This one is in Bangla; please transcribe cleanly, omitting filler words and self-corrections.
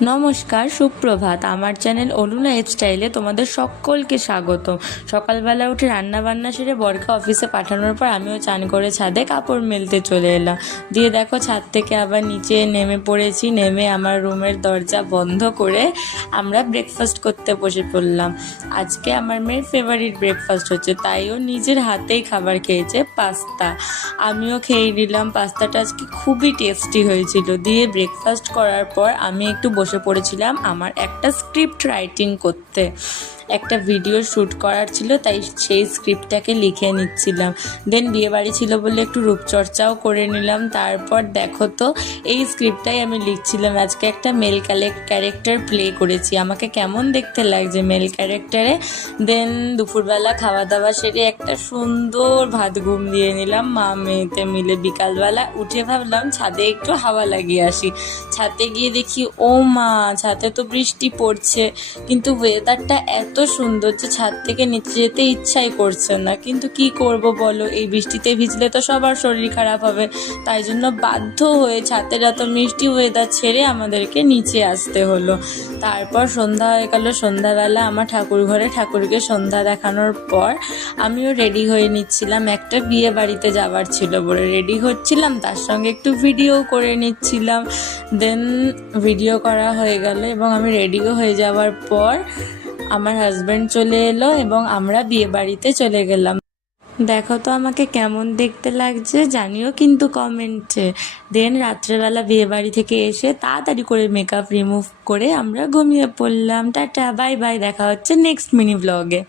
নমস্কার, সুপ্রভাত। আমার চ্যানেল অলু লাইফস্টাইলে তোমাদের সকলকে স্বাগতম। সকালবেলা উঠে রান্নাবান্না সেরে বরকে অফিসে পাঠানোর পর আমিও চান করে ছাদে কাপড় মেলতে চলে এলাম। দিয়ে দেখো ছাদ থেকে আবার নিচে নেমে পড়েছি। নেমে আমার রুমের দরজা বন্ধ করে আমরা ব্রেকফাস্ট করতে বসে পড়লাম। আজকে আমার মেয়ের ফেভারিট ব্রেকফাস্ট হচ্ছে, তাইও নিজের হাতেই খাবার খেয়েছে, পাস্তা। আমিও খেয়ে নিলাম। পাস্তাটা আজকে খুবই টেস্টি হয়েছিল। দিয়ে ব্রেকফাস্ট করার পর আমি একটু বসে পড়েছিলাম আমার একটা স্ক্রিপ্ট রাইটিং করতে। একটা ভিডিও শ্যুট করার ছিল, তাই সেই স্ক্রিপ্টটাকে লিখে নিচ্ছিলাম। দেন বিয়েবাড়ি ছিল বলে একটু রূপচর্চাও করে নিলাম। তারপর দেখো তো এই স্ক্রিপ্টটাই আমি লিখছিলাম। আজকে একটা মেল ক্যারেক্টার প্লে করেছি, আমাকে কেমন দেখতে লাগছে মেল ক্যারেক্টারে। দেন দুপুরবেলা খাওয়া দাওয়া সেরে একটা সুন্দর ভাত ঘুম দিয়ে নিলাম মা মেয়েতে মিলে। বিকালবেলা উঠে ভাবলাম ছাদে একটু হাওয়া লাগিয়ে আসি। ছাদে গিয়ে দেখি ও মা, ছাদে তো বৃষ্টি পড়ছে, কিন্তু ওয়েদারটা এত সুন্দর যে ছাদ থেকে নিচে যেতে ইচ্ছাই করছে না। কিন্তু কি করব বলো, এই বৃষ্টিতে ভিজলে তো সবার শরীর খারাপ হবে। তাই জন্য বাধ্য হয়ে ছাদের এত মিষ্টি ওয়েদার ছেড়ে আমাদেরকে নিচে আসতে হলো। তারপর সন্ধ্যা হয়ে গেল। সন্ধ্যাবেলা আমার ঠাকুর ঘরে ঠাকুরকে সন্ধ্যা দেখানোর পর আমিও রেডি হয়ে নিচ্ছিলাম। একটা বিয়ে বাড়িতে যাওয়ার ছিল বলে রেডি হচ্ছিলাম, তার সঙ্গে একটু ভিডিও করে নিচ্ছিলাম। দেন ভিডিও করা হয়ে গেল এবং আমি রেডিও হয়ে যাওয়ার পর আমার হাজব্যান্ড চলে এলো এবং আমরা বিয়ে বাড়িতে চলে গেলাম। দেখো তো আমাকে কেমন দেখতে লাগছে, জানিও কিন্তু কমেন্টে। দেন রাত্রেবেলা বিয়ে বাড়ি থেকে এসে তাড়াতাড়ি করে মেকআপ রিমুভ করে আমরা ঘুমিয়ে পড়লাম। টাটা, বাই বাই, দেখা হচ্ছে নেক্সট মিনি ব্লগে।